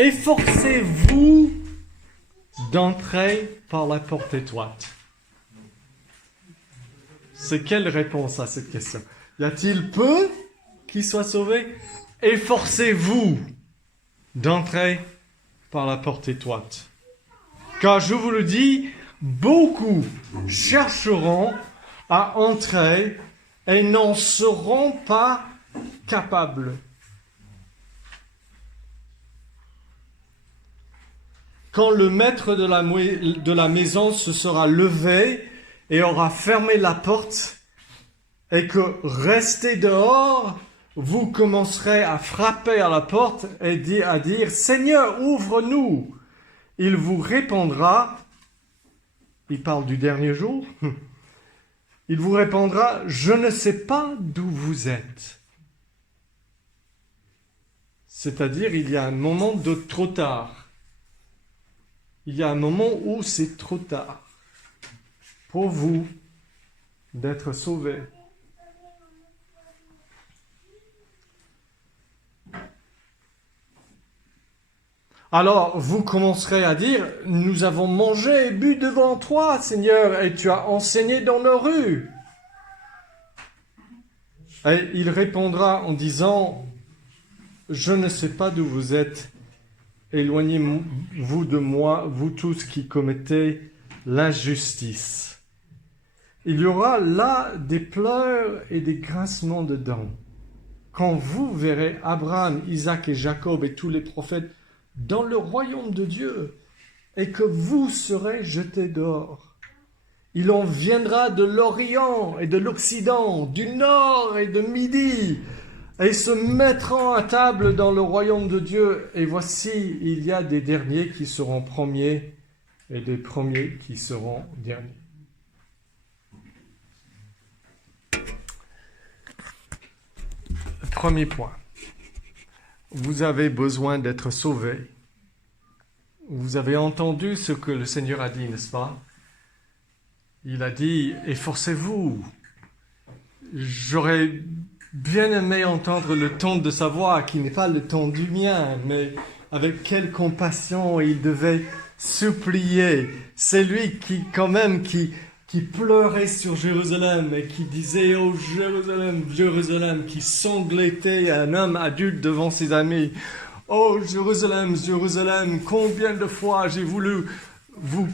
efforcez-vous d'entrer par la porte étroite. C'est quelle réponse à cette question? Y a-t-il peu qui soient sauvés? Efforcez-vous d'entrer par la porte étroite. Car je vous le dis, beaucoup chercheront à entrer et n'en seront pas capables. Quand le maître de la maison se sera levé et aura fermé la porte, et que resté dehors, vous commencerez à frapper à la porte et à dire « Seigneur, ouvre-nous !» Il vous répondra, il parle du dernier jour, il vous répondra « Je ne sais pas d'où vous êtes. » C'est-à-dire, il y a un moment de trop tard. Il y a un moment où c'est trop tard pour vous d'être sauvés. Alors, vous commencerez à dire, « Nous avons mangé et bu devant toi, Seigneur, et tu as enseigné dans nos rues. » Et il répondra en disant, « Je ne sais pas d'où vous êtes. Éloignez-vous de moi, vous tous qui commettez l'injustice. » Il y aura là des pleurs et des grincements de dents. Quand vous verrez Abraham, Isaac et Jacob et tous les prophètes dans le royaume de Dieu, et que vous serez jetés dehors. Il en viendra de l'Orient et de l'Occident, du Nord et de Midi, et se mettront à table dans le royaume de Dieu. Et voici, il y a des derniers qui seront premiers, et des premiers qui seront derniers. Premier point. Vous avez besoin d'être sauvés. Vous avez entendu ce que le Seigneur a dit, n'est-ce pas? Il a dit, efforcez-vous. J'aurais bien aimé entendre le ton de sa voix, qui n'est pas le ton du mien, mais avec quelle compassion il devait supplier. C'est lui qui pleurait sur Jérusalem et qui disait « Oh Jérusalem, Jérusalem », qui sanglaitait un homme adulte devant ses amis. « Oh Jérusalem, Jérusalem, combien de fois j'ai voulu vous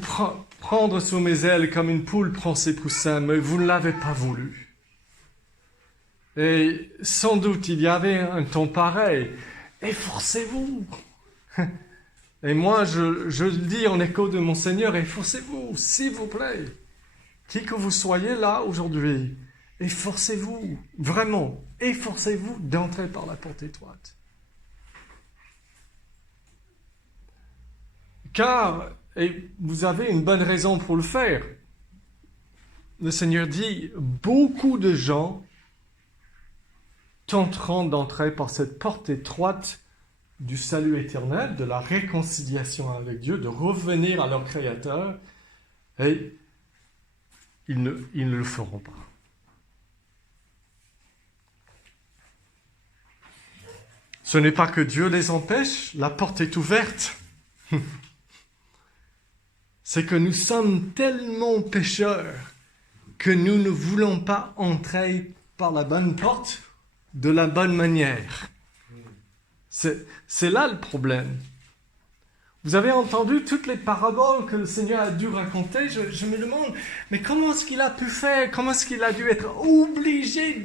prendre sous mes ailes comme une poule prend ses poussins, mais vous ne l'avez pas voulu. » Et sans doute il y avait un ton pareil. « Efforcez-vous !» Et moi je le dis en écho de mon Seigneur, « Efforcez-vous, s'il vous plaît !» Qui que vous soyez là aujourd'hui, efforcez-vous, vraiment, efforcez-vous d'entrer par la porte étroite. Car, et vous avez une bonne raison pour le faire, le Seigneur dit, beaucoup de gens tenteront d'entrer par cette porte étroite du salut éternel, de la réconciliation avec Dieu, de revenir à leur Créateur, et ils ne le feront pas. Ce n'est pas que Dieu les empêche, la porte est ouverte. C'est que nous sommes tellement pécheurs que nous ne voulons pas entrer par la bonne porte de la bonne manière. C'est là le problème. Vous avez entendu toutes les paraboles que le Seigneur a dû raconter. Je me demande, mais comment est-ce qu'il a pu faire? Comment est-ce qu'il a dû être obligé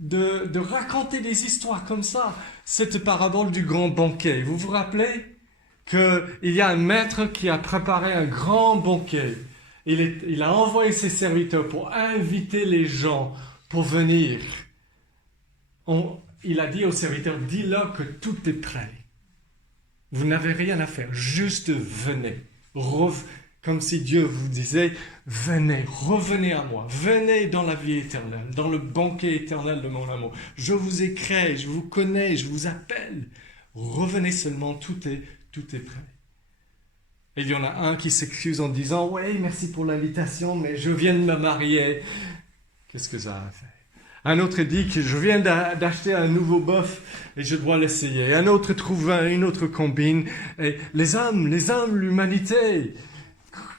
de raconter des histoires comme ça? Cette parabole du grand banquet. Vous vous rappelez qu'il y a un maître qui a préparé un grand banquet. Il a envoyé ses serviteurs pour inviter les gens pour venir. Il a dit aux serviteurs, dis-leur que tout est prêt. Vous n'avez rien à faire, juste venez. Comme si Dieu vous disait, venez, revenez à moi, venez dans la vie éternelle, dans le banquet éternel de mon amour. Je vous ai créé, je vous connais, je vous appelle. Revenez seulement, tout est prêt. Et il y en a un qui s'excuse en disant, oui, merci pour l'invitation, mais je viens de me marier. Qu'est-ce que ça a fait? Un autre dit que je viens d'acheter un nouveau bœuf et je dois l'essayer. Un autre trouve une autre combine. Et les hommes, l'humanité,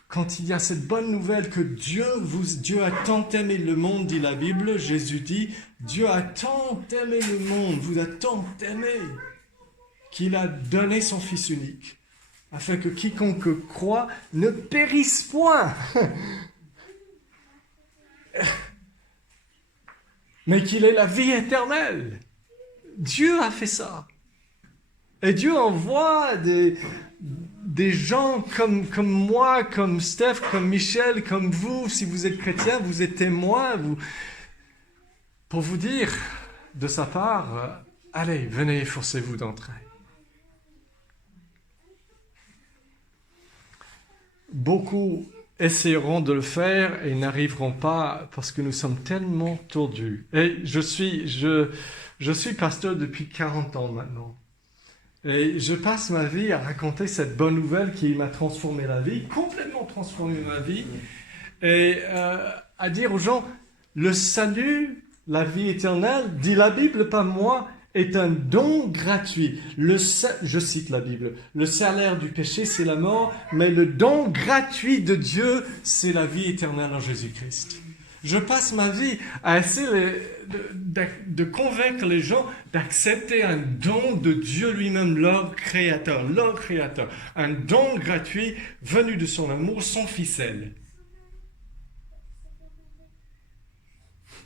quand il y a cette bonne nouvelle que Dieu a tant aimé le monde, dit la Bible, Jésus dit, Dieu a tant aimé le monde, vous a tant aimé, qu'il a donné son Fils unique, afin que quiconque croit ne périsse point, mais qu'il ait la vie éternelle. Dieu a fait ça. Et Dieu envoie des gens comme moi, comme Steph, comme Michel, comme vous, si vous êtes chrétien, vous êtes témoins, pour vous dire de sa part, allez, venez, efforcez-vous d'entrer. Beaucoup essaieront de le faire et n'arriveront pas parce que nous sommes tellement tordus. Et je suis pasteur depuis 40 ans maintenant. Et je passe ma vie à raconter cette bonne nouvelle qui m'a transformé la vie, complètement transformé ma vie, et à dire aux gens, le salut, la vie éternelle, dit la Bible, pas moi, est un don gratuit. Je cite la Bible, le salaire du péché, c'est la mort, mais le don gratuit de Dieu, c'est la vie éternelle en Jésus-Christ. Je passe ma vie à essayer de convaincre les gens d'accepter un don de Dieu lui-même, leur créateur, un don gratuit venu de son amour, sans ficelle.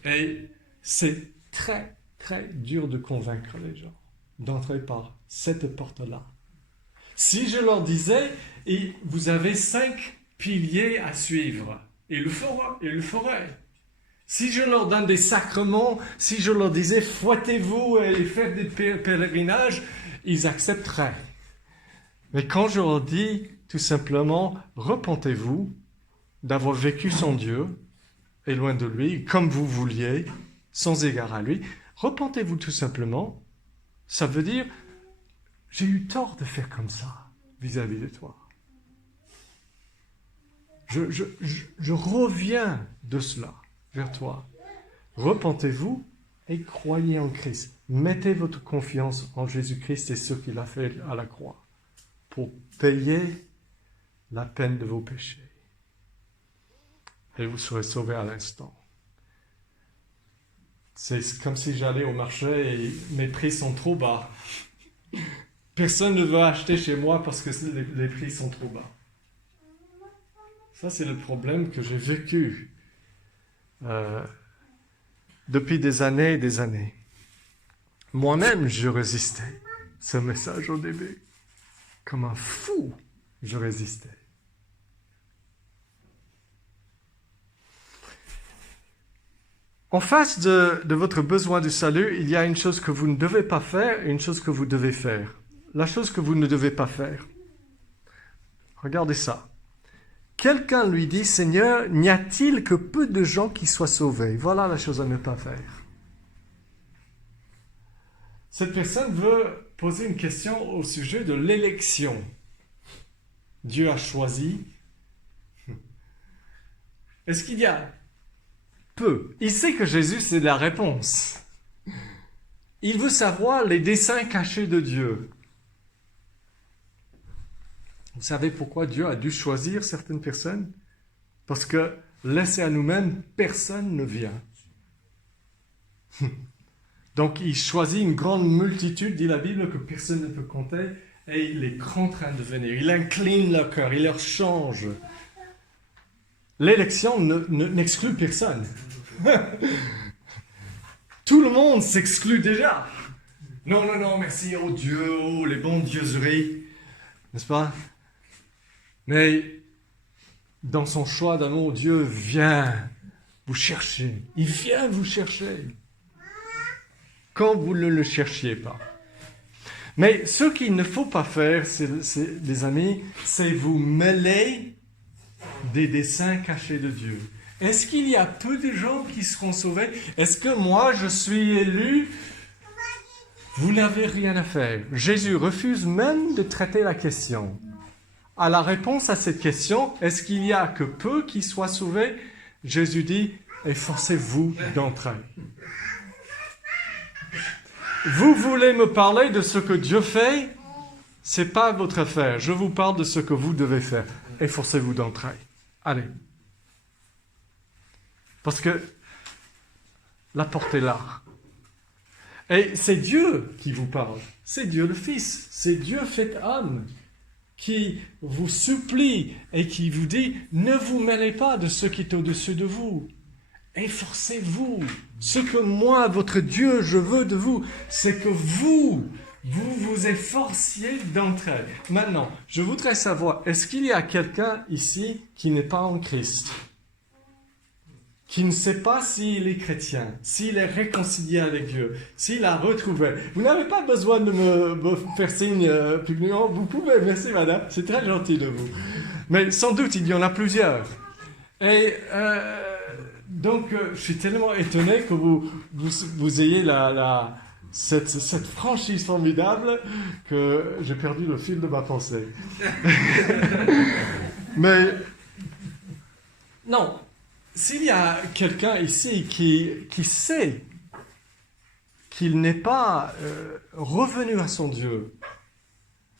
Et c'est très, très dur de convaincre les gens d'entrer par cette porte-là. Si je leur disais, et vous avez 5 piliers à suivre, ils le feraient. Si je leur donne des sacrements, si je leur disais fouettez-vous et faites des pèlerinages, ils accepteraient. Mais quand je leur dis tout simplement repentez-vous d'avoir vécu sans Dieu et loin de lui, comme vous vouliez, sans égard à lui, repentez-vous tout simplement, ça veut dire j'ai eu tort de faire comme ça vis-à-vis de toi. Je reviens de cela vers toi. Repentez-vous et croyez en Christ. Mettez votre confiance en Jésus-Christ et ce qu'il a fait à la croix pour payer la peine de vos péchés. Et vous serez sauvés à l'instant. C'est comme si j'allais au marché et mes prix sont trop bas. Personne ne veut acheter chez moi parce que les prix sont trop bas. Ça, c'est le problème que j'ai vécu depuis des années et des années. Moi-même, je résistais ce message au début. Comme un fou, je résistais. En face de votre besoin de salut, il y a une chose que vous ne devez pas faire et une chose que vous devez faire. La chose que vous ne devez pas faire. Regardez ça. Quelqu'un lui dit, Seigneur, n'y a-t-il que peu de gens qui soient sauvés? Voilà la chose à ne pas faire. Cette personne veut poser une question au sujet de l'élection. Dieu a choisi. Est-ce qu'il y a peu? Il sait que Jésus, c'est la réponse. Il veut savoir les desseins cachés de Dieu. Vous savez pourquoi Dieu a dû choisir certaines personnes? Parce que, laissé à nous-mêmes, personne ne vient. Donc, il choisit une grande multitude, dit la Bible, que personne ne peut compter, et il les contraint de venir. Il incline leur cœur, il leur change. L'élection n'exclut personne. Tout le monde s'exclut déjà. Non, merci, oh Dieu, oh les bons dieuseries. N'est-ce pas? Mais dans son choix d'amour, Dieu vient vous chercher. Il vient vous chercher. Quand vous ne le cherchiez pas. Mais ce qu'il ne faut pas faire, les amis, c'est vous mêler des desseins cachés de Dieu. Est-ce qu'il y a peu de gens qui seront sauvés? Est-ce que moi, je suis élu? Vous n'avez rien à faire. Jésus refuse même de traiter la question. À la réponse à cette question, est-ce qu'il y a que peu qui soient sauvés? Jésus dit, efforcez-vous d'entrer. vous voulez me parler de ce que Dieu fait? C'est pas votre affaire. Je vous parle de ce que vous devez faire. Efforcez-vous d'entrer. Allez. Parce que la porte est là. Et c'est Dieu qui vous parle. C'est Dieu le Fils. C'est Dieu fait âme qui vous supplie et qui vous dit « Ne vous mêlez pas de ce qui est au-dessus de vous. Efforcez-vous. Ce que moi, votre Dieu, je veux de vous, c'est que vous vous efforciez d'entrer. » Maintenant, je voudrais savoir, est-ce qu'il y a quelqu'un ici qui n'est pas en Christ? Qui ne sait pas s'il est chrétien, s'il est réconcilié avec Dieu, s'il a retrouvé. Vous n'avez pas besoin de me faire signe publiquement. Vous pouvez, merci madame, c'est très gentil de vous. Mais sans doute, il y en a plusieurs. Et donc, je suis tellement étonné que vous ayez cette franchise formidable que j'ai perdu le fil de ma pensée. Mais, non. S'il y a quelqu'un ici qui sait qu'il n'est pas revenu à son Dieu,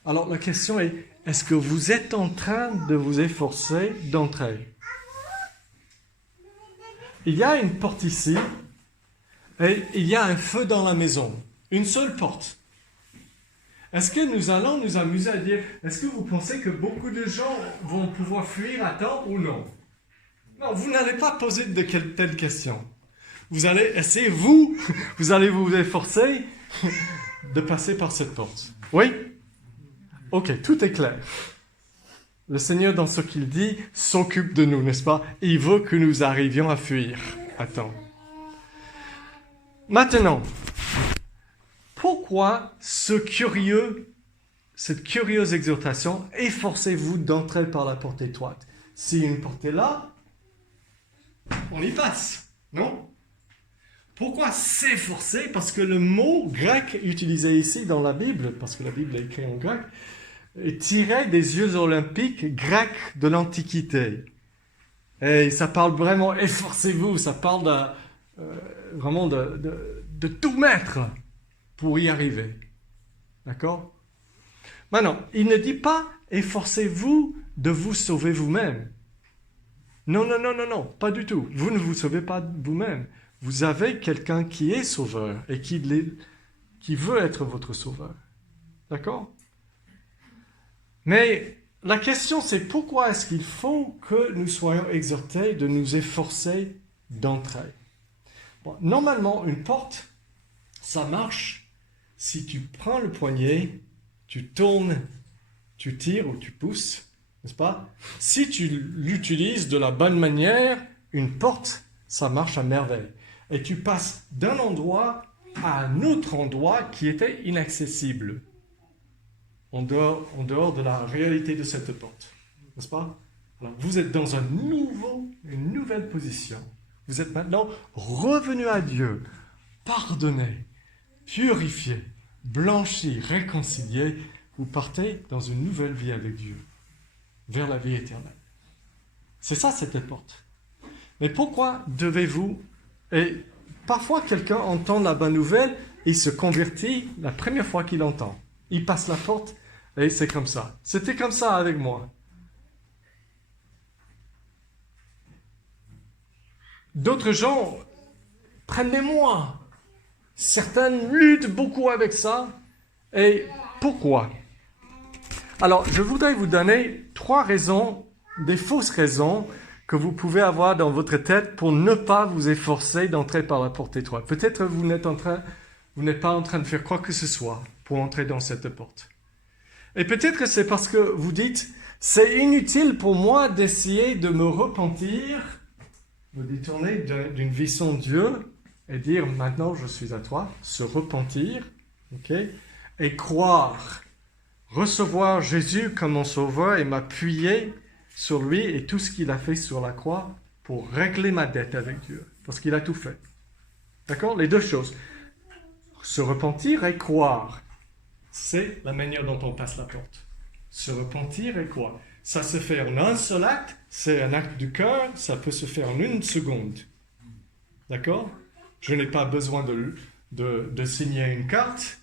alors la question est, est-ce que vous êtes en train de vous efforcer d'entrer? Il y a une porte ici, et il y a un feu dans la maison, une seule porte. Est-ce que nous allons nous amuser à dire, est-ce que vous pensez que beaucoup de gens vont pouvoir fuir à temps ou non? Non, vous n'allez pas poser de telle question. Vous allez essayer, vous allez vous efforcer de passer par cette porte. Oui? Ok, tout est clair. Le Seigneur, dans ce qu'il dit, s'occupe de nous, n'est-ce pas? Il veut que nous arrivions à fuir. Attends. Maintenant, pourquoi cette curieuse exhortation, efforcez-vous d'entrer par la porte étroite? Si une porte est là, on y passe, non? Pourquoi s'efforcer? Parce que le mot grec utilisé ici dans la Bible, parce que la Bible est écrite en grec, est tiré des Jeux olympiques grecs de l'Antiquité. Et ça parle vraiment, efforcez-vous, ça parle vraiment de tout mettre pour y arriver. D'accord? Maintenant, il ne dit pas, efforcez-vous de vous sauver vous-même. Non, pas du tout. Vous ne vous sauvez pas vous-même. Vous avez quelqu'un qui est sauveur et qui veut être votre sauveur. D'accord? Mais la question, c'est pourquoi est-ce qu'il faut que nous soyons exhortés de nous efforcer d'entrer? Bon, normalement, une porte, ça marche si tu prends le poignet, tu tournes, tu tires ou tu pousses. N'est-ce pas? Si tu l'utilises de la bonne manière, une porte, ça marche à merveille. Et tu passes d'un endroit à un autre endroit qui était inaccessible, en dehors de la réalité de cette porte. N'est-ce pas? Alors, vous êtes dans une nouvelle position. Vous êtes maintenant revenu à Dieu, pardonné, purifié, blanchi, réconcilié. Vous partez dans une nouvelle vie avec Dieu, vers la vie éternelle. C'est ça, cette porte. Mais pourquoi devez-vous... Et parfois, quelqu'un entend la bonne nouvelle, il se convertit la première fois qu'il entend. Il passe la porte, et c'est comme ça. C'était comme ça avec moi. D'autres gens prennent des mois. Certaines luttent beaucoup avec ça. Et pourquoi? Alors, je voudrais vous donner 3 raisons, des fausses raisons que vous pouvez avoir dans votre tête pour ne pas vous efforcer d'entrer par la porte étroite. Peut-être vous n'êtes pas en train de faire quoi que ce soit pour entrer dans cette porte. Et peut-être c'est parce que vous dites, c'est inutile pour moi d'essayer de me repentir, me détourner d'une vie sans Dieu et dire, maintenant je suis à toi, se repentir, ok, et croire, recevoir Jésus comme mon sauveur et m'appuyer sur lui et tout ce qu'il a fait sur la croix pour régler ma dette avec Dieu. Parce qu'il a tout fait. D'accord? Les deux choses. Se repentir et croire. C'est la manière dont on passe la porte. Se repentir et croire. Ça se fait en un seul acte. C'est un acte du cœur. Ça peut se faire en 1 seconde. D'accord? Je n'ai pas besoin de signer une carte,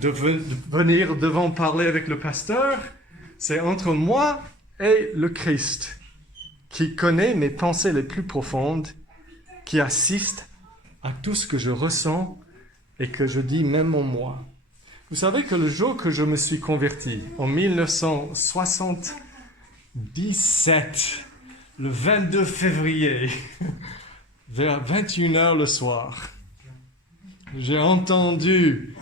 de venir devant parler avec le pasteur. C'est entre moi et le Christ, qui connaît mes pensées les plus profondes, qui assiste à tout ce que je ressens et que je dis même en moi. Vous savez que le jour que je me suis converti, en 1977, le 22 février, vers 21h le soir, j'ai entendu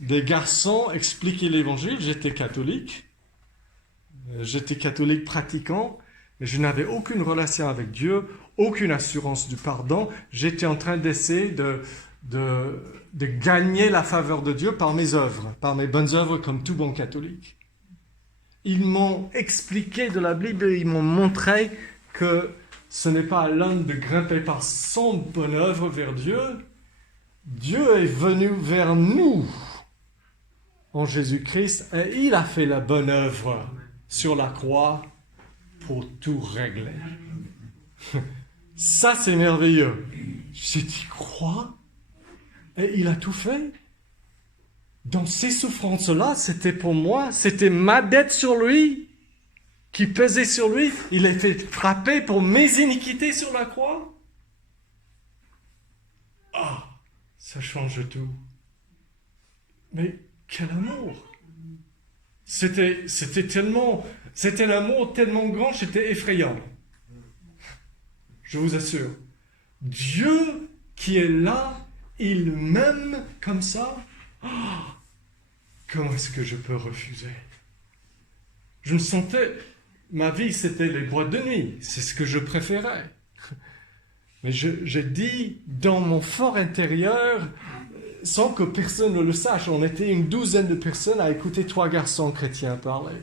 des garçons expliquer l'évangile. J'étais catholique pratiquant, mais je n'avais aucune relation avec Dieu, aucune assurance du pardon. J'étais en train d'essayer de gagner la faveur de Dieu par mes œuvres, par mes bonnes œuvres comme tout bon catholique. Ils m'ont expliqué de la Bible, ils m'ont montré que ce n'est pas à l'homme de grimper par son bonne œuvre vers Dieu. Dieu est venu vers nous en Jésus-Christ et il a fait la bonne œuvre sur la croix pour tout régler. Ça, c'est merveilleux. J'ai dit, crois? Et il a tout fait. Dans ces souffrances-là, c'était pour moi, c'était ma dette sur lui, qui pesait sur lui. Il a fait frapper pour mes iniquités sur la croix. Ah, ça change tout. Mais quel amour! C'était l'amour tellement grand, c'était effrayant. Je vous assure. Dieu qui est là, il m'aime comme ça. Oh, comment est-ce que je peux refuser? Je me sentais... Ma vie, c'était les boîtes de nuit. C'est ce que je préférais. Mais j'ai dit, dans mon fort intérieur, sans que personne ne le sache, on était une douzaine de personnes à écouter 3 garçons chrétiens parler.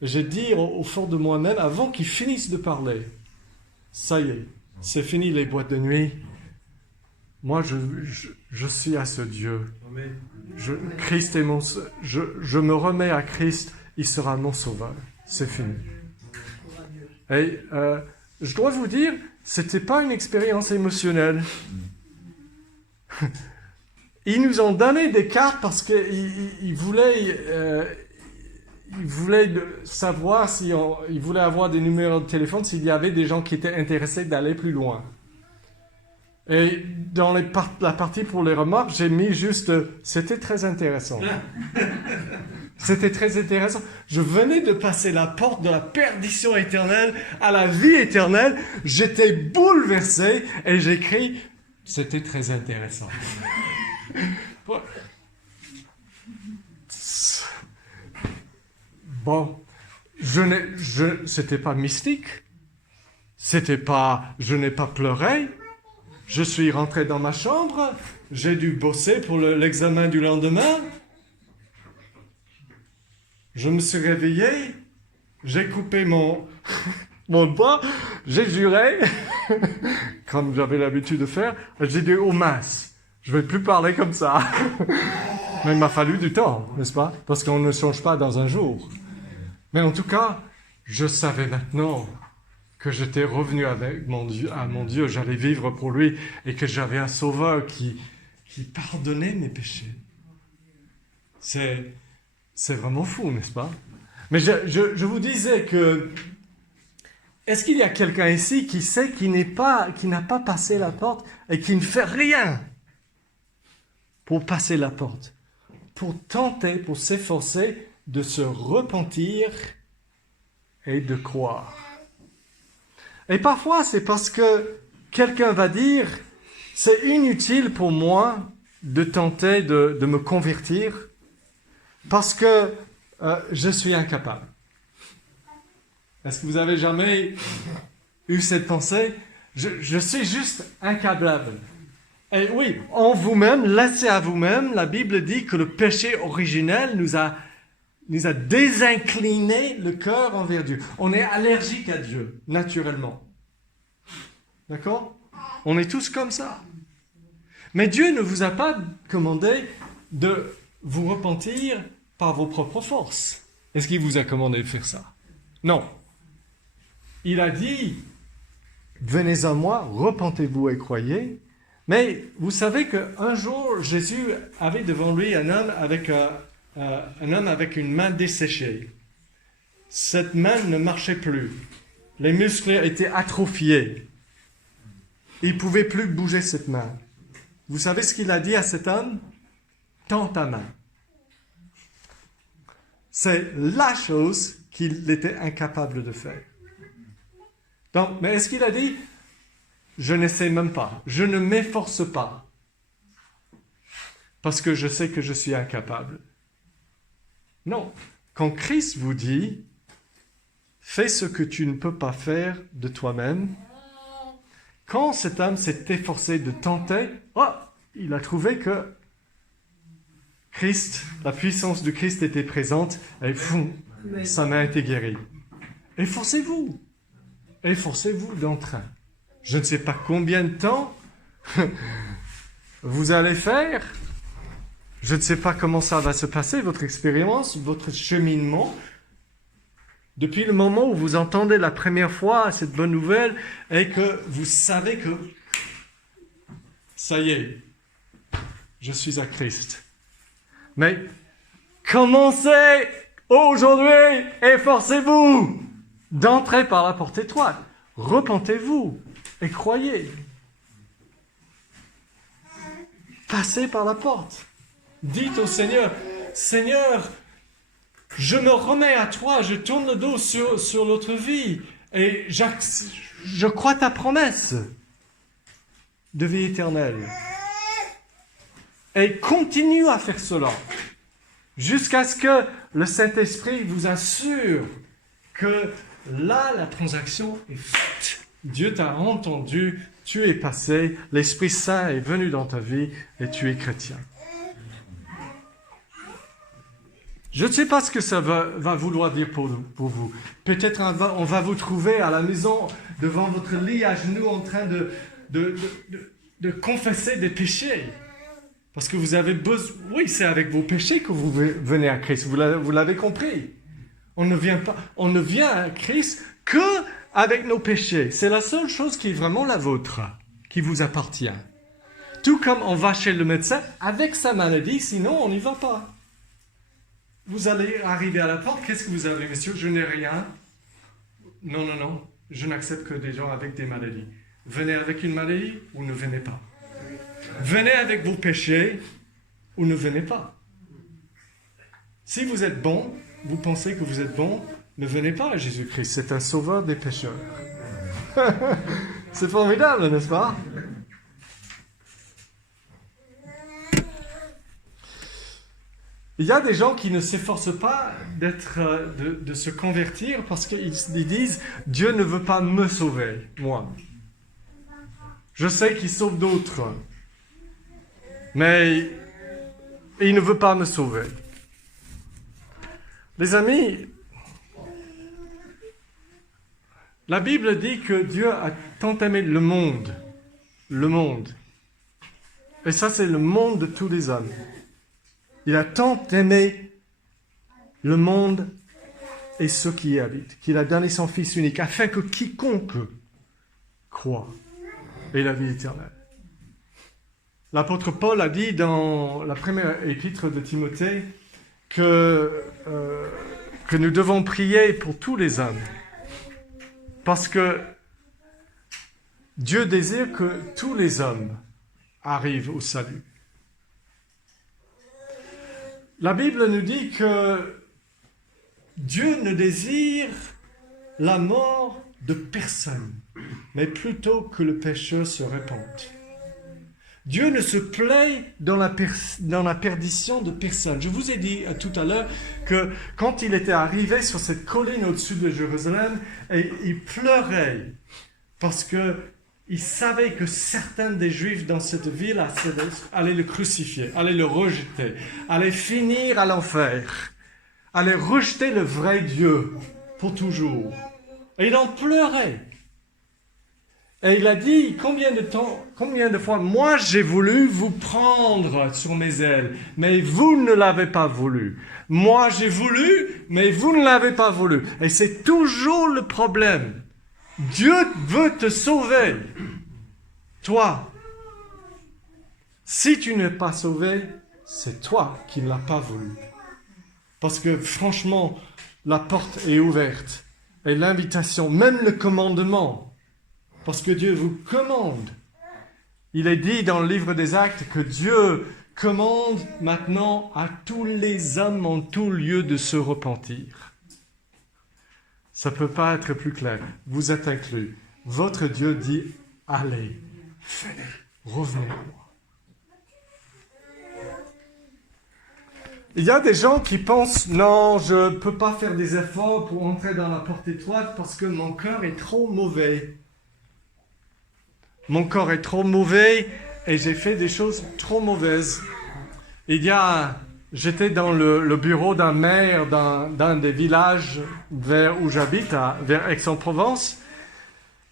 J'ai dit au fond de moi-même, avant qu'ils finissent de parler, ça y est, c'est fini les boîtes de nuit. Moi, je suis à ce Dieu. Christ est je me remets à Christ, il sera mon sauveur. C'est fini. Et je dois vous dire, c'était pas une expérience émotionnelle. Ils nous ont donné des cartes parce qu'ils voulaient savoir ils voulaient avoir des numéros de téléphone s'il y avait des gens qui étaient intéressés d'aller plus loin. Et dans la partie pour les remarques, j'ai mis juste « C'était très intéressant ». C'était très intéressant. Je venais de passer la porte de la perdition éternelle à la vie éternelle. J'étais bouleversé et j'écris « C'était très intéressant ». Bon, c'était pas mystique. Je n'ai pas pleuré. Je suis rentré dans ma chambre. J'ai dû bosser pour l'examen du lendemain. Je me suis réveillé, j'ai coupé mon doigt, j'ai juré, comme j'avais l'habitude de faire, j'ai dit aux masses, je ne vais plus parler comme ça. Mais il m'a fallu du temps, n'est-ce pas? Parce qu'on ne change pas dans un jour. Mais en tout cas, je savais maintenant que j'étais revenu avec à mon Dieu, j'allais vivre pour lui et que j'avais un sauveur qui pardonnait mes péchés. C'est vraiment fou, n'est-ce pas? Mais je vous disais que... Est-ce qu'il y a quelqu'un ici qui sait qui n'a pas passé la porte et qui ne fait rien pour passer la porte? Pour tenter, pour s'efforcer de se repentir et de croire. Et parfois, c'est parce que quelqu'un va dire « C'est inutile pour moi de tenter de me convertir » parce que je suis incapable. Est-ce que vous avez jamais eu cette pensée? Je suis juste incapable. Et oui, en vous-même, laissez à vous-même, la Bible dit que le péché originel nous a désincliné le cœur envers Dieu. On est allergique à Dieu, naturellement. D'accord? On est tous comme ça. Mais Dieu ne vous a pas commandé de vous repentir par vos propres forces. Est-ce qu'il vous a commandé de faire ça? Non. Il a dit, venez à moi, repentez-vous et croyez. Mais vous savez qu'un jour, Jésus avait devant lui un homme avec une main desséchée. Cette main ne marchait plus. Les muscles étaient atrophiés. Il ne pouvait plus bouger cette main. Vous savez ce qu'il a dit à cet homme? Tends ta main. C'est la chose qu'il était incapable de faire. Donc, mais est-ce qu'il a dit, je n'essaie même pas, je ne m'efforce pas, parce que je sais que je suis incapable? Non. Quand Christ vous dit, fais ce que tu ne peux pas faire de toi-même, quand cet homme s'est efforcé de tenter, il a trouvé que Christ, la puissance de Christ était présente, et sa main était guérie. Efforcez-vous d'entrer. Je ne sais pas combien de temps vous allez faire. Je ne sais pas comment ça va se passer, votre expérience, votre cheminement. Depuis le moment où vous entendez la première fois cette bonne nouvelle et que vous savez que ça y est, je suis à Christ. Mais commencez aujourd'hui, efforcez-vous d'entrer par la porte étroite. Repentez-vous et croyez. Passez par la porte. Dites au Seigneur, Seigneur, je me remets à toi, je tourne le dos sur l'autre vie et je crois ta promesse de vie éternelle. Et continue à faire cela jusqu'à ce que le Saint-Esprit vous assure que là, la transaction est faite. Dieu t'a entendu, tu es passé, l'Esprit Saint est venu dans ta vie et tu es chrétien. Je ne sais pas ce que ça va vouloir dire pour vous. Peut-être on va vous trouver à la maison, devant votre lit, à genoux, en train de confesser des péchés. Parce que vous avez besoin... Oui, c'est avec vos péchés que vous venez à Christ. Vous l'avez compris. On ne vient à Christ que avec nos péchés. C'est la seule chose qui est vraiment la vôtre, qui vous appartient. Tout comme on va chez le médecin avec sa maladie, sinon on n'y va pas. Vous allez arriver à la porte, qu'est-ce que vous avez, monsieur? Je n'ai rien. Non, je n'accepte que des gens avec des maladies. Venez avec une maladie ou ne venez pas. Venez avec vos péchés ou ne venez pas. Si vous êtes bon, vous pensez que vous êtes bon, ne venez pas à Jésus-Christ. C'est un sauveur des pécheurs. C'est formidable, n'est-ce pas? Il y a des gens qui ne s'efforcent pas de se convertir parce qu'ils disent « Dieu ne veut pas me sauver, moi. Je sais qu'il sauve d'autres, mais il ne veut pas me sauver. » Les amis, la Bible dit que Dieu a tant aimé le monde. Et ça, c'est le monde de tous les hommes. Il a tant aimé le monde et ceux qui y habitent, qu'il a donné son Fils unique, afin que quiconque croit ait la vie éternelle. L'apôtre Paul a dit dans la première épître de Timothée que nous devons prier pour tous les hommes, parce que Dieu désire que tous les hommes arrivent au salut. La Bible nous dit que Dieu ne désire la mort de personne, mais plutôt que le pécheur se répande. Dieu ne se plaît dans la perdition de personne. Je vous ai dit tout à l'heure que quand il était arrivé sur cette colline au-dessus de Jérusalem, et il pleurait parce que il savait que certains des Juifs dans cette ville allaient le crucifier, allaient le rejeter, allaient finir à l'enfer, allaient rejeter le vrai Dieu pour toujours. Et il en pleurait. Et il a dit, combien de fois, moi j'ai voulu vous prendre sur mes ailes, mais vous ne l'avez pas voulu. Moi j'ai voulu, mais vous ne l'avez pas voulu. Et c'est toujours le problème. Dieu veut te sauver, toi. Si tu n'es pas sauvé, c'est toi qui ne l'as pas voulu. Parce que franchement, la porte est ouverte. Et l'invitation, même le commandement, parce que Dieu vous commande. Il est dit dans le livre des Actes que Dieu commande maintenant à tous les hommes en tout lieu de se repentir. Ça ne peut pas être plus clair. Vous êtes inclus. Votre Dieu dit, allez, faites, revenez à moi. Il y a des gens qui pensent, non, je ne peux pas faire des efforts pour entrer dans la porte étroite parce que mon cœur est trop mauvais. Mon corps est trop mauvais et j'ai fait des choses trop mauvaises. J'étais dans le bureau d'un maire d'un des villages vers où j'habite, vers Aix-en-Provence.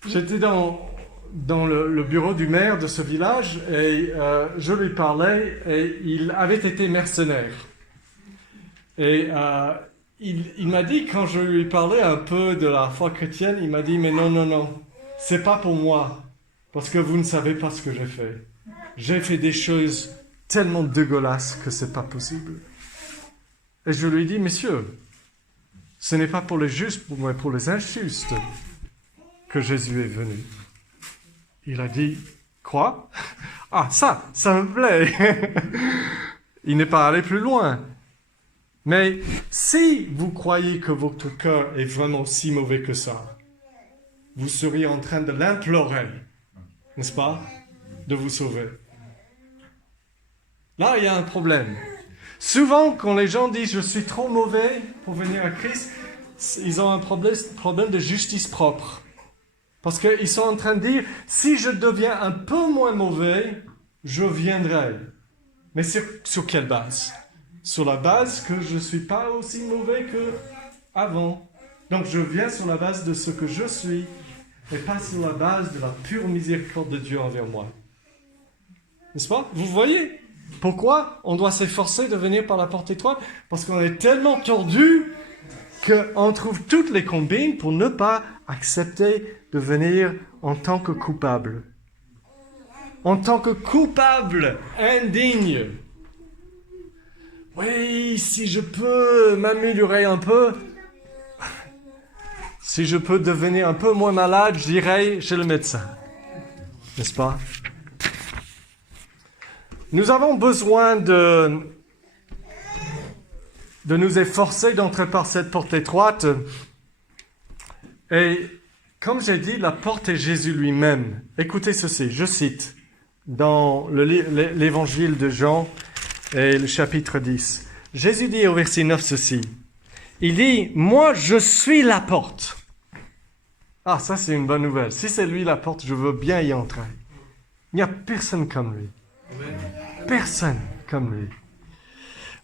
J'étais dans le bureau du maire de ce village et je lui parlais et il avait été mercenaire. Et il m'a dit, quand je lui parlais un peu de la foi chrétienne, il m'a dit, mais non, c'est pas pour moi, parce que vous ne savez pas ce que j'ai fait. J'ai fait des choses tellement dégueulasses que c'est pas possible. Et je lui ai dit, messieurs, ce n'est pas pour les justes, mais pour les injustes que Jésus est venu. Il a dit, quoi? Ah, ça me plaît. Il n'est pas allé plus loin. Mais si vous croyez que votre cœur est vraiment si mauvais que ça, vous seriez en train de l'implorer, n'est-ce pas, de vous sauver. Là, il y a un problème. Souvent, quand les gens disent « je suis trop mauvais pour venir à Christ », ils ont un problème de justice propre. Parce qu'ils sont en train de dire « si je deviens un peu moins mauvais, je viendrai ». Mais sur quelle base ? Sur la base que je ne suis pas aussi mauvais qu'avant. Donc je viens sur la base de ce que je suis, et pas sur la base de la pure miséricorde de Dieu envers moi. N'est-ce pas? Vous voyez pourquoi on doit s'efforcer de venir par la porte étroite? Parce qu'on est tellement tordu qu'on trouve toutes les combines pour ne pas accepter de venir en tant que coupable. En tant que coupable, indigne. Oui, si je peux m'améliorer un peu, si je peux devenir un peu moins malade, j'irai chez le médecin. N'est-ce pas? Nous avons besoin de nous efforcer d'entrer par cette porte étroite. Et comme j'ai dit, la porte est Jésus lui-même. Écoutez ceci, je cite dans l'évangile de Jean, et le chapitre 10. Jésus dit au verset 9 ceci. Il dit, moi je suis la porte. Ah, ça c'est une bonne nouvelle. Si c'est lui la porte, je veux bien y entrer. Il n'y a personne comme lui. Personne comme lui.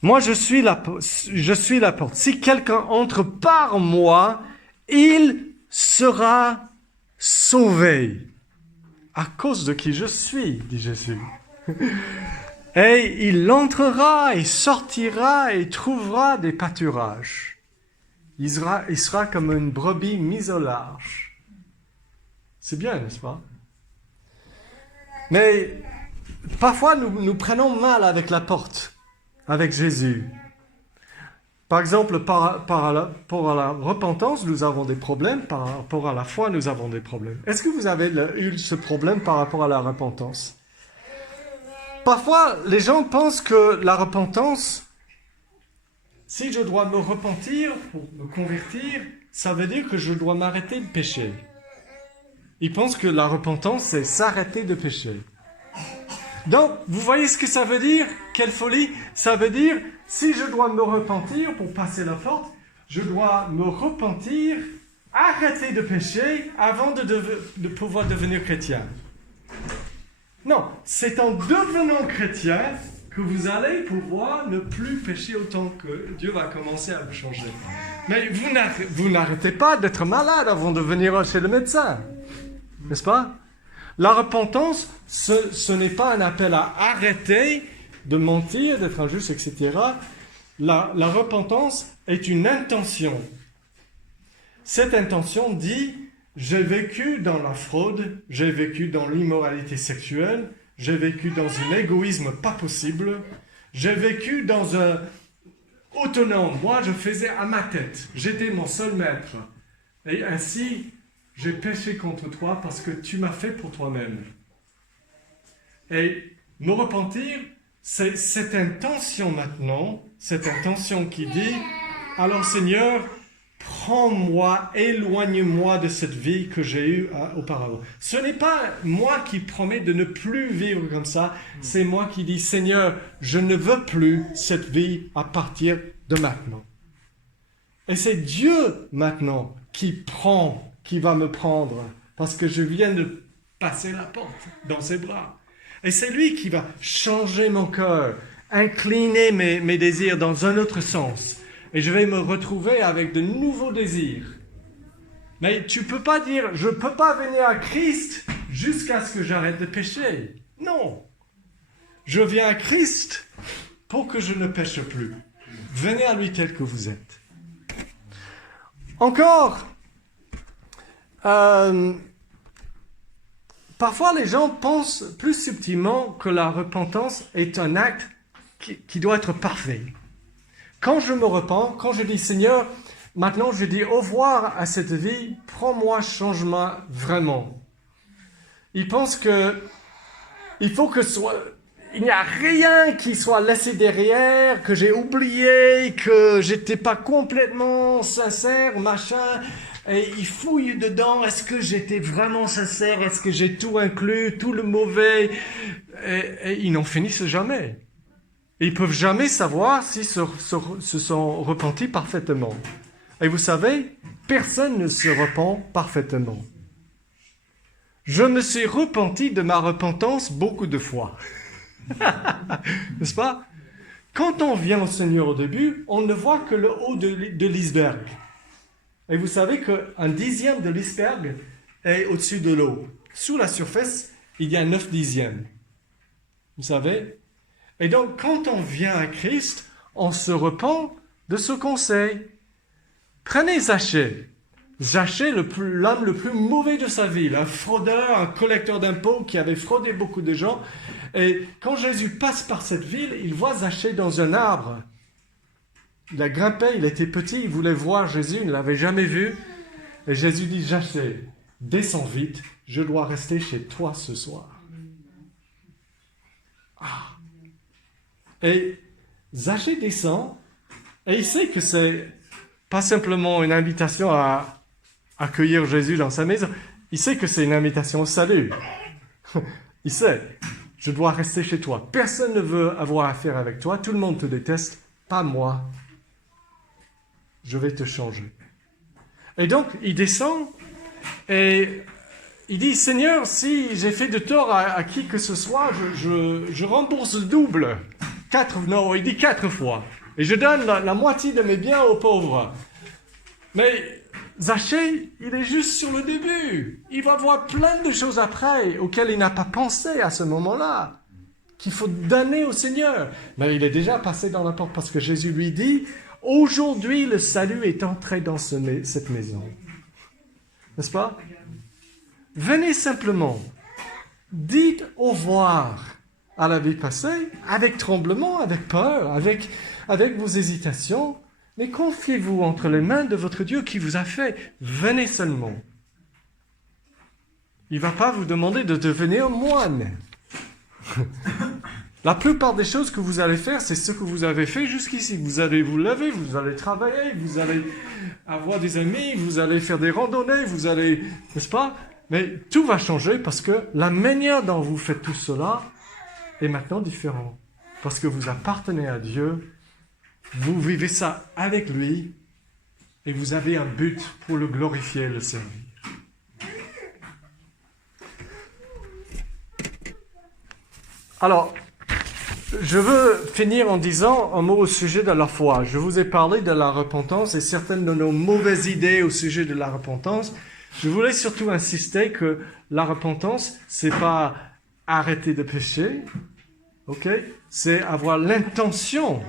Moi je suis la porte. Si quelqu'un entre par moi, il sera sauvé. À cause de qui je suis, dit Jésus. Et il entrera et sortira et trouvera des pâturages. Il sera comme une brebis mise au large. C'est bien, n'est-ce pas? Mais parfois, nous prenons mal avec la porte, avec Jésus. Par exemple, par rapport à la repentance, nous avons des problèmes. Par rapport à la foi, nous avons des problèmes. Est-ce que vous avez eu ce problème par rapport à la repentance? Parfois, les gens pensent que la repentance, si je dois me repentir pour me convertir, ça veut dire que je dois m'arrêter de pécher. Ils pensent que la repentance, c'est s'arrêter de pécher. Donc, vous voyez ce que ça veut dire? Quelle folie! Ça veut dire, si je dois me repentir pour passer la porte, je dois me repentir, arrêter de pécher avant de pouvoir devenir chrétien. Non, c'est en devenant chrétien que vous allez pouvoir ne plus pécher autant que Dieu va commencer à vous changer. Mais vous n'arrêtez pas d'être malade avant de venir chez le médecin. N'est-ce pas? La repentance, ce n'est pas un appel à arrêter de mentir, d'être injuste, etc. La repentance est une intention. Cette intention dit... J'ai vécu dans la fraude, j'ai vécu dans l'immoralité sexuelle, J'ai vécu dans un égoïsme pas possible. J'ai vécu dans un autonome. Moi, je faisais à ma tête. J'étais mon seul maître. Et ainsi, j'ai péché contre toi parce que tu m'as fait pour toi-même. Et me repentir, c'est cette intention maintenant, cette intention qui dit, alors Seigneur, prends-moi, éloigne-moi de cette vie que j'ai eue auparavant. Ce n'est pas moi qui promets de ne plus vivre comme ça, c'est moi qui dis, Seigneur, je ne veux plus cette vie à partir de maintenant. Et c'est Dieu maintenant qui va me prendre, parce que je viens de passer la porte dans ses bras. Et c'est lui qui va changer mon cœur, incliner mes désirs dans un autre sens. Et je vais me retrouver avec de nouveaux désirs. Mais tu ne peux pas dire, je ne peux pas venir à Christ jusqu'à ce que j'arrête de pécher. Non. Je viens à Christ pour que je ne pêche plus. Venez à lui tel que vous êtes. Encore, parfois les gens pensent plus subtilement que la repentance est un acte qui doit être parfait. Quand je me repens, quand je dis Seigneur, maintenant je dis au revoir à cette vie, prends-moi, change-moi vraiment. Ils pensent que il faut que il n'y a rien qui soit laissé derrière, que j'ai oublié, que j'étais pas complètement sincère, machin. Et ils fouillent dedans, est-ce que j'étais vraiment sincère, est-ce que j'ai tout inclus, tout le mauvais, et ils n'en finissent jamais. Et ils ne peuvent jamais savoir s'ils se sont repentis parfaitement. Et vous savez, personne ne se repent parfaitement. Je me suis repenti de ma repentance beaucoup de fois. N'est-ce pas? Quand on vient au Seigneur au début, on ne voit que le haut de l'iceberg. Et vous savez qu'un dixième de l'iceberg est au-dessus de l'eau. Sous la surface, il y a 9 dixièmes. Vous savez? Et donc, quand on vient à Christ, on se repent de ce conseil. Prenez Zachée. Zachée, l'homme le plus mauvais de sa vie, un fraudeur, un collecteur d'impôts qui avait fraudé beaucoup de gens. Et quand Jésus passe par cette ville, il voit Zachée dans un arbre. Il a grimpé, il était petit, il voulait voir Jésus, il ne l'avait jamais vu. Et Jésus dit, Zachée, descends vite, je dois rester chez toi ce soir. Ah. Et Zachée descend, et il sait que c'est pas simplement une invitation à accueillir Jésus dans sa maison, il sait que c'est une invitation au salut. Il sait, je dois rester chez toi. Personne ne veut avoir affaire avec toi, tout le monde te déteste, pas moi. Je vais te changer. Et donc, il descend, et il dit, Seigneur, si j'ai fait de tort à qui que ce soit, je rembourse le double. Il dit 4 fois. Et je donne la moitié de mes biens aux pauvres. Mais Zachée, il est juste sur le début. Il va voir plein de choses après auxquelles il n'a pas pensé à ce moment-là, qu'il faut donner au Seigneur. Mais il est déjà passé dans la porte parce que Jésus lui dit, aujourd'hui le salut est entré dans cette maison. N'est-ce pas? Venez simplement. Dites au revoir à la vie passée, avec tremblement, avec peur, avec vos hésitations, mais confiez-vous entre les mains de votre Dieu qui vous a fait. Venez seulement. Il ne va pas vous demander de devenir moine. La plupart des choses que vous allez faire, c'est ce que vous avez fait jusqu'ici. Vous allez vous lever, vous allez travailler, vous allez avoir des amis, vous allez faire des randonnées, vous allez... N'est-ce pas? Mais tout va changer parce que la manière dont vous faites tout cela est maintenant différente. Parce que vous appartenez à Dieu, vous vivez ça avec lui et vous avez un but pour le glorifier et le servir. Alors, je veux finir en disant un mot au sujet de la foi. Je vous ai parlé de la repentance et certaines de nos mauvaises idées au sujet de la repentance. Je voulais surtout insister que la repentance, c'est pas arrêter de pécher, ok? C'est avoir l'intention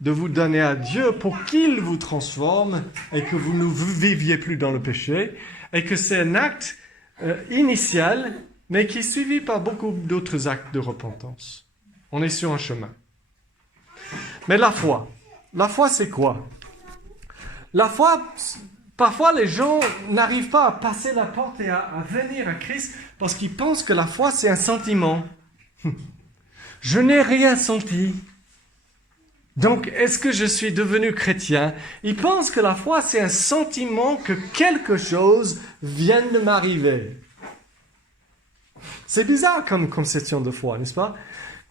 de vous donner à Dieu pour qu'il vous transforme et que vous ne viviez plus dans le péché et que c'est un acte initial mais qui est suivi par beaucoup d'autres actes de repentance. On est sur un chemin. Mais la foi c'est quoi? La foi, parfois les gens n'arrivent pas à passer la porte et à venir à Christ parce qu'ils pensent que la foi c'est un sentiment. Je n'ai rien senti. Donc, est-ce que je suis devenu chrétien? Ils pensent que la foi, c'est un sentiment que quelque chose vient de m'arriver. C'est bizarre comme conception de foi, n'est-ce pas?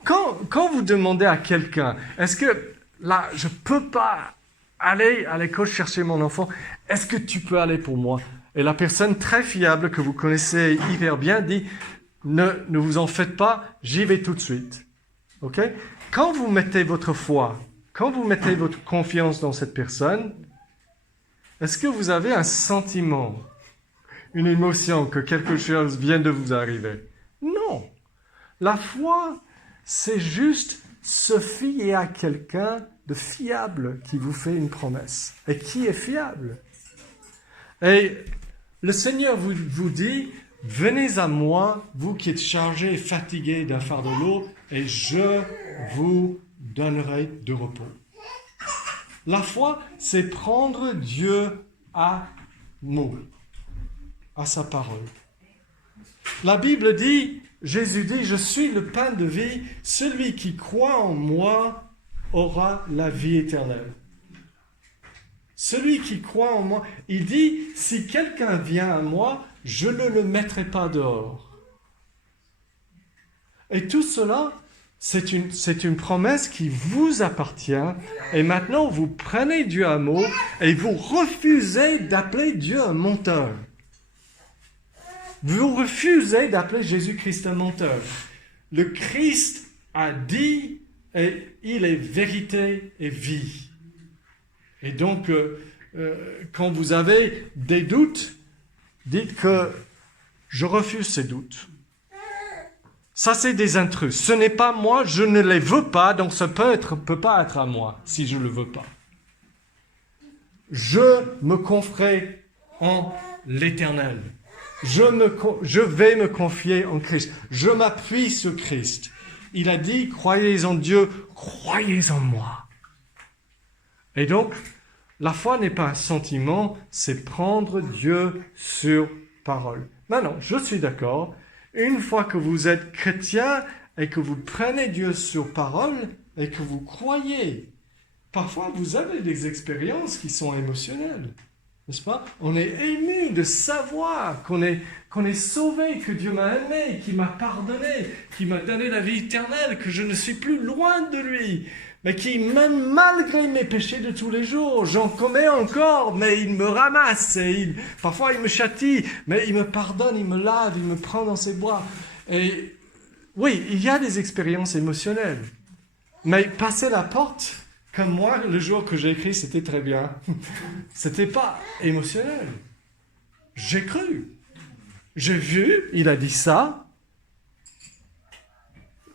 Quand vous demandez à quelqu'un, est-ce que, là, je ne peux pas aller à l'école chercher mon enfant, est-ce que tu peux aller pour moi? Et la personne très fiable que vous connaissez hyper bien dit, ne vous en faites pas, j'y vais tout de suite. Ok? Quand vous mettez votre foi, quand vous mettez votre confiance dans cette personne, est-ce que vous avez un sentiment, une émotion que quelque chose vient de vous arriver? Non. La foi, c'est juste se fier à quelqu'un de fiable qui vous fait une promesse. Et qui est fiable? Et le Seigneur vous dit, venez à moi, vous qui êtes chargés et fatigués d'un fardeau lourd, et je vous donnerai de repos. La foi, c'est prendre Dieu à mot, à sa parole. La Bible dit, Jésus dit, je suis le pain de vie, celui qui croit en moi aura la vie éternelle. Celui qui croit en moi, il dit, si quelqu'un vient à moi, je ne le mettrai pas dehors. Et tout cela, c'est une promesse qui vous appartient. Et maintenant, vous prenez Dieu à mot et vous refusez d'appeler Dieu un menteur. Vous refusez d'appeler Jésus-Christ un menteur. Le Christ a dit, et il est vérité et vie. Et donc, quand vous avez des doutes, dites que je refuse ces doutes. Ça, c'est des intrus. Ce n'est pas moi, je ne les veux pas, donc ça peut pas être à moi, si je ne le veux pas. Je me confierai en l'Éternel. Je vais me confier en Christ. Je m'appuie sur Christ. Il a dit, croyez en Dieu, croyez en moi. Et donc, la foi n'est pas un sentiment, c'est prendre Dieu sur parole. Maintenant, je suis d'accord. Une fois que vous êtes chrétien et que vous prenez Dieu sur parole et que vous croyez, parfois vous avez des expériences qui sont émotionnelles, n'est-ce pas? On est ému de savoir qu'on est sauvé, que Dieu m'a aimé, qu'il m'a pardonné, qu'il m'a donné la vie éternelle, que je ne suis plus loin de lui, mais qui, même malgré mes péchés de tous les jours, j'en commets encore, mais il me ramasse, parfois il me châtie, mais il me pardonne, il me lave, il me prend dans ses bras. Et oui, il y a des expériences émotionnelles, mais passer la porte, comme moi, le jour que j'ai écrit, c'était très bien. C'était pas émotionnel. J'ai cru. J'ai vu, il a dit ça.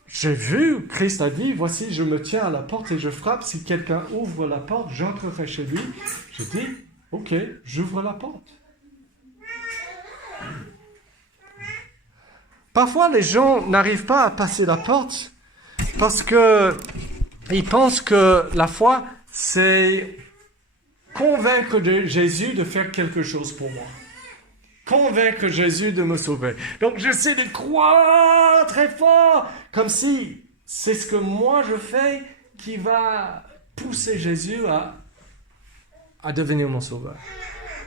J'ai vu, Christ a dit, voici, je me tiens à la porte et je frappe. Si quelqu'un ouvre la porte, j'entrerai chez lui. J'ai dit, ok, j'ouvre la porte. Parfois, les gens n'arrivent pas à passer la porte parce que ils pensent que la foi, c'est convaincre Jésus de faire quelque chose pour moi. Convaincre Jésus de me sauver. Donc j'essaie de croire très fort, comme si c'est ce que moi je fais qui va pousser Jésus à devenir mon sauveur.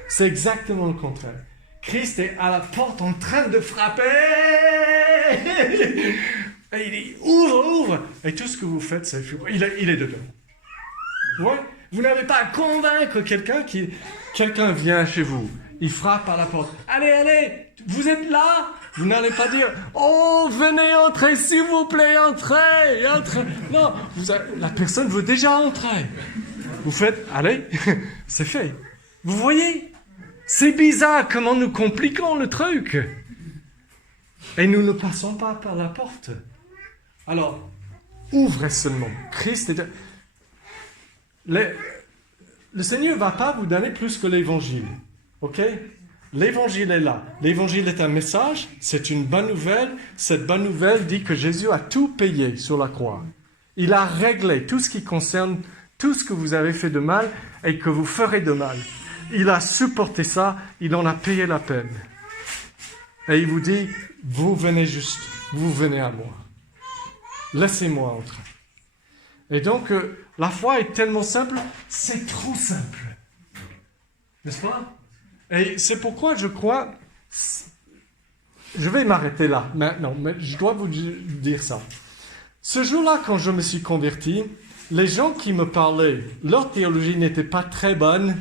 C'est exactement le contraire. Christ est à la porte en train de frapper. Et il dit, ouvre. Et tout ce que vous faites, c'est il est dedans. Ouais? Vous n'avez pas à convaincre quelqu'un vient chez vous. Il frappe à la porte. Allez, vous êtes là? Vous n'allez pas dire, oh, venez entrer, s'il vous plaît, entrez. Non, la personne veut déjà entrer. Vous faites, allez, c'est fait. Vous voyez? C'est bizarre comment nous compliquons le truc. Et nous ne passons pas par la porte. Alors, ouvrez seulement. Christ est... Le Seigneur ne va pas vous donner plus que l'évangile. Ok? L'évangile est là. L'évangile est un message, c'est une bonne nouvelle. Cette bonne nouvelle dit que Jésus a tout payé sur la croix. Il a réglé tout ce qui concerne tout ce que vous avez fait de mal et que vous ferez de mal. Il a supporté ça, il en a payé la peine. Et il vous dit, vous venez à moi. Laissez-moi entrer. Et donc, la foi est tellement simple, c'est trop simple. N'est-ce pas? Et c'est pourquoi je crois, je vais m'arrêter là maintenant, mais je dois vous dire ça. Ce jour-là, quand je me suis converti, les gens qui me parlaient, leur théologie n'était pas très bonne,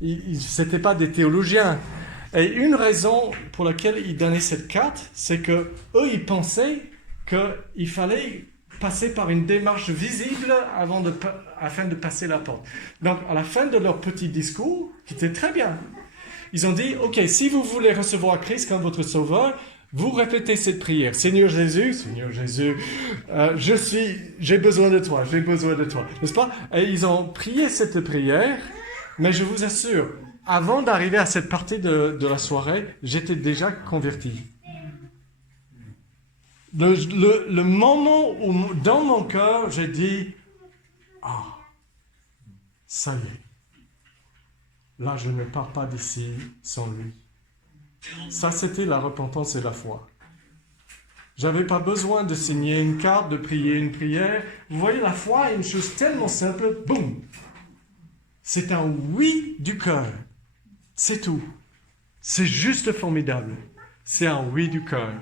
ce n'étaient pas des théologiens. Et une raison pour laquelle ils donnaient cette carte, c'est que eux, ils pensaient qu'il fallait passer par une démarche visible afin de passer la porte. Donc, à la fin de leur petit discours, qui était très bien, ils ont dit, OK, si vous voulez recevoir Christ comme votre sauveur, vous répétez cette prière. Seigneur Jésus, j'ai besoin de toi, n'est-ce pas? Et ils ont prié cette prière, mais je vous assure, avant d'arriver à cette partie de la soirée, j'étais déjà converti. Le moment où, dans mon cœur, j'ai dit, ça y est. Là, je ne pars pas d'ici sans lui. Ça, c'était la repentance et la foi. J'avais pas besoin de signer une carte, de prier une prière. Vous voyez, la foi est une chose tellement simple, boum. C'est un oui du cœur. C'est tout. C'est juste formidable. C'est un oui du cœur.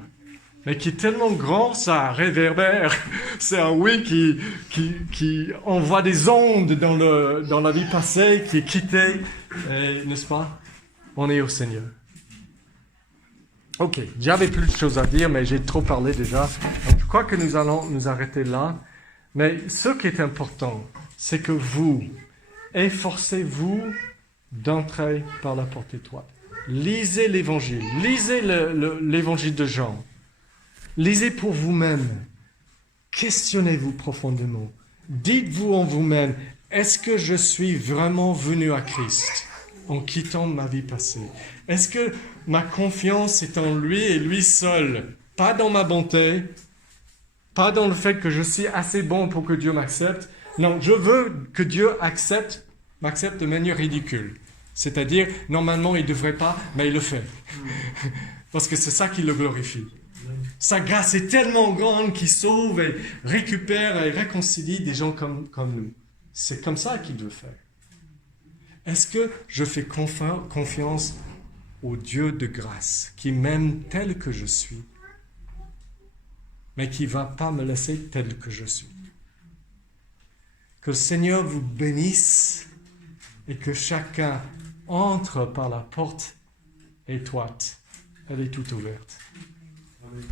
Mais qui est tellement grand, ça réverbère. C'est un oui qui envoie des ondes dans la vie passée, qui est quitté. N'est-ce pas? On est au Seigneur. Ok, j'avais plus de choses à dire, mais j'ai trop parlé déjà. Donc, je crois que nous allons nous arrêter là. Mais ce qui est important, c'est que vous, efforcez-vous d'entrer par la porte étroite. Lisez l'Évangile. Lisez l'Évangile de Jean. Lisez pour vous-même. Questionnez-vous profondément. Dites-vous en vous-même, est-ce que je suis vraiment venu à Christ en quittant ma vie passée? Est-ce que ma confiance est en lui et lui seul? Pas dans ma bonté, pas dans le fait que je suis assez bon pour que Dieu m'accepte. Non, je veux que Dieu m'accepte de manière ridicule. C'est-à-dire, normalement, il ne devrait pas, mais il le fait. Parce que c'est ça qui le glorifie. Sa grâce est tellement grande qu'il sauve et récupère et réconcilie des gens comme nous. C'est comme ça qu'il veut faire. Est-ce que je fais confiance au Dieu de grâce qui m'aime tel que je suis, mais qui ne va pas me laisser tel que je suis? Que le Seigneur vous bénisse et que chacun entre par la porte étroite. Elle est toute ouverte. Amen.